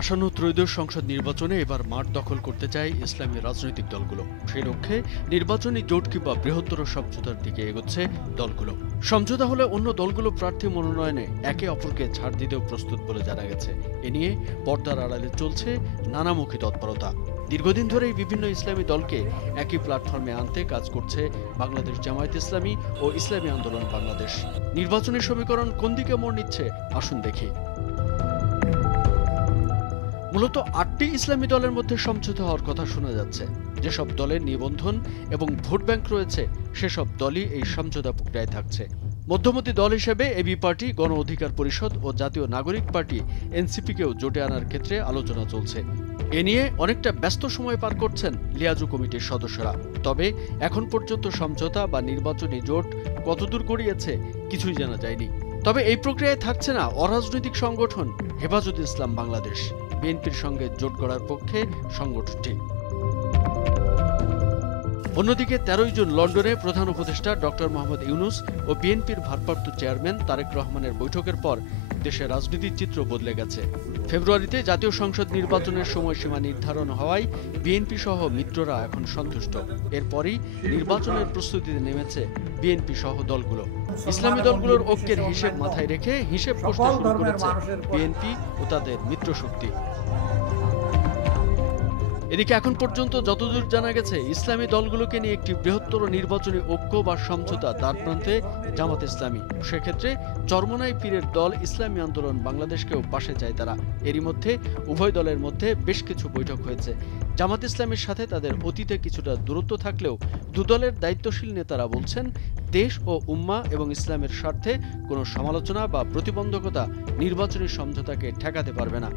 আসন্ন ত্রয়োদশ সংসদ নির্বাচনে এবার মাঠ দখল করতে চায় ইসলামী রাজনৈতিক দলগুলো। সেই লক্ষ্যে নির্বাচনী জোট কিংবা বৃহত্তর সমঝোতার দিকে এগোচ্ছে দলগুলো। সমঝোতা হলে অন্য দলগুলো প্রার্থী মনোনয়নে একে অপরকে ছাড় দিতেও প্রস্তুত বলে জানা গেছে। এ নিয়ে পর্দার আড়ালে চলছে নানামুখী তৎপরতা। দীর্ঘদিন ধরেই বিভিন্ন ইসলামী দলকে একই প্ল্যাটফর্মে আনতে কাজ করছে বাংলাদেশ জামায়াত ইসলামী ও ইসলামী আন্দোলন বাংলাদেশ। নির্বাচনী সমীকরণ কোন দিকে মোড় নিচ্ছে আসুন দেখি। মূলত ৮টি ইসলামী দলের মধ্যে সমঝোতা হওয়ার কথা শোনা যাচ্ছে। যেসব দলের নিবন্ধন এবং ভোট ব্যাংক রয়েছে সেসব দলই এই সমঝোতা প্রক্রিয়ায় থাকছে। মধ্যমতি দল হিসেবে এবি পার্টি, গণ অধিকার পরিষদ ও জাতীয় নাগরিক পার্টি এনসিপিকেও জোটে আনার ক্ষেত্রে আলোচনা চলছে। এ নিয়ে অনেকটা ব্যস্ত সময় পার করছেন লিয়াজু কমিটির সদস্যরা। তবে এখন পর্যন্ত সমঝোতা বা নির্বাচনী জোট কতদূর গড়িয়েছে কিছুই জানা যায়নি। তবে এই প্রক্রিয়ায় থাকছে না অরাজনৈতিক সংগঠন হেফাজতে ইসলাম বাংলাদেশ। বিএনপির সঙ্গে জোট গড়ার পক্ষে সংগঠনটি। অন্যদিকে ১৩ জুন লন্ডনে প্রধান উপদেষ্টা ডক্টর মোহাম্মদ ইউনূস ও বিএনপির ভারপ্রাপ্ত চেয়ারম্যান তারেক রহমানের বৈঠকের পর দেশের রাজনীতির চিত্র বদলে গেছে। ফেব্রুয়ারিতে জাতীয় সংসদ নির্বাচনের সময়সীমা নির্ধারণ হওয়ায় বিএনপি সহ মিত্ররা এখন সন্তুষ্ট। এরপরই নির্বাচনের প্রস্তুতিতে নেমেছে বিএনপি সহ দলগুলো। ইসলামী দলগুলোর ঐক্যের হিসেব মাথায় রেখে হিসেব কষতে শুরু করেছে বিএনপি ও তাদের মিত্রশক্তি। এদিকে এখন পর্যন্ত যতদূর জানা গেছে ইসলামী দলগুলোকে নিয়ে একটি বৃহত্তর নির্বাচনী ঐক্য বা সমঝোতা দ্বারপ্রান্তে জামাত ইসলামী। সেক্ষেত্রে চরমোনাই পীরের দল ইসলামী আন্দোলন বাংলাদেশকেও পাশে চায় তারা। এরই মধ্যে উভয় দলের মধ্যে বেশ কিছু বৈঠক হয়েছে। জামাত ইসলামীর সাথে তাদের অতীতে কিছুটা দূরত্ব থাকলেও দুদলের দায়িত্বশীল নেতারা বলছেন দেশ ও উম্মাহ এবং ইসলামের স্বার্থে কোনো সমালোচনা বা প্রতিবন্ধকতা নির্বাচনী সমঝোতাকে ঠেকাতে পারবে না।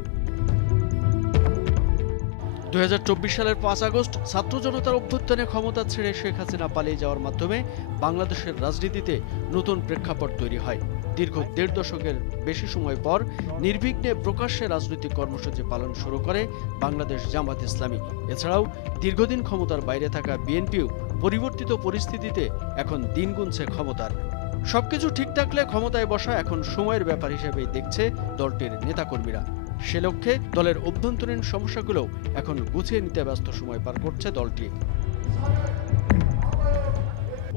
২০২৪ সালের ৫ আগস্ট ছাত্র জনতার অভ্যুত্থানে ক্ষমতা ছেড়ে শেখ হাসিনা পালিয়ে যাওয়ার মাধ্যমে বাংলাদেশের রাজনীতিতে নতুন প্রেক্ষাপট তৈরি হয়। দীর্ঘ ১.৫ দশকের বেশি সময় পর নির্বিঘ্নে প্রকাশ্যে রাজনৈতিক কর্মসূচি পালন শুরু করে বাংলাদেশ জামাত ইসলামী। এছাড়াও দীর্ঘদিন ক্ষমতার বাইরে থাকা বিএনপিও পরিবর্তিত পরিস্থিতিতে এখন দিন গুনছে ক্ষমতার। সবকিছু ঠিক থাকলে ক্ষমতায় বসা এখন সময়ের ব্যাপার হিসেবেই দেখছে দলটির নেতাকর্মীরা। সে লক্ষ্যে দলের অভ্যন্তরীণ সমস্যাগুলো এখন গুছিয়ে নিতে ব্যস্ত সময় পার করছে দলটি।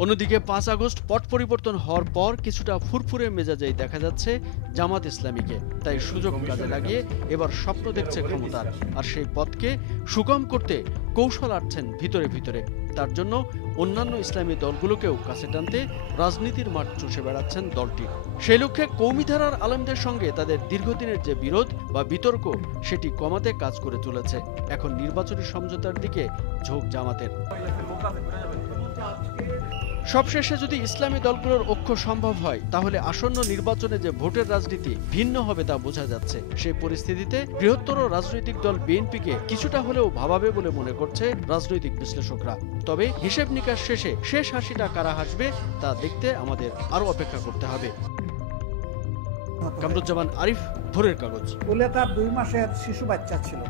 অন্যদিকে ৫ আগস্ট পট পরিবর্তন হওয়ার পর কিছুটা ফুরফুরে মেজাজেই দেখা যাচ্ছে জামাত ইসলামীকে। তাই সুযোগ কাজে লাগিয়ে এবার স্বপ্ন দেখছে ক্ষমতার। আর সেই পথকে সুগম করতে কৌশল আঁটছেন ভিতরে ভিতরে। তার জন্য অন্যান্য ইসলামী দলগুলোকেও কাছে টানতে রাজনীতির মাঠ চষে বেড়াচ্ছেন দলটি। সেই লক্ষ্যে কৌমিধারার আলেমদের সঙ্গে তাদের দীর্ঘদিনের যে বিরোধ বা বিতর্ক সেটি কমাতে কাজ করে চলেছে। এখন নির্বাচনী সমঝোতার দিকে ঝোঁক জামাতের। সবশেষে যদি ইসলামী দলগুলোর ঐক্য সম্ভব হয় তাহলে আসন্ন নির্বাচনে যে ভোটের রাজনীতি ভিন্ন হবে তা বোঝা যাচ্ছে। সেই পরিস্থিতিতে বৃহত্তর রাজনৈতিক দল বিএনপিকে কিছুটা হলেও ভাবাবে বলে মনে করছে রাজনৈতিক বিশ্লেষকরা। তবে হিসেব নিকাশ শেষে শেষ হাসিটা কারা হাসবে তা দেখতে আমাদের আরো অপেক্ষা করতে হবে। কামরুজ্জামান আরিফ, ভোরের কাগজ। তার 2 মাসের শিশু বাচ্চা ছিল।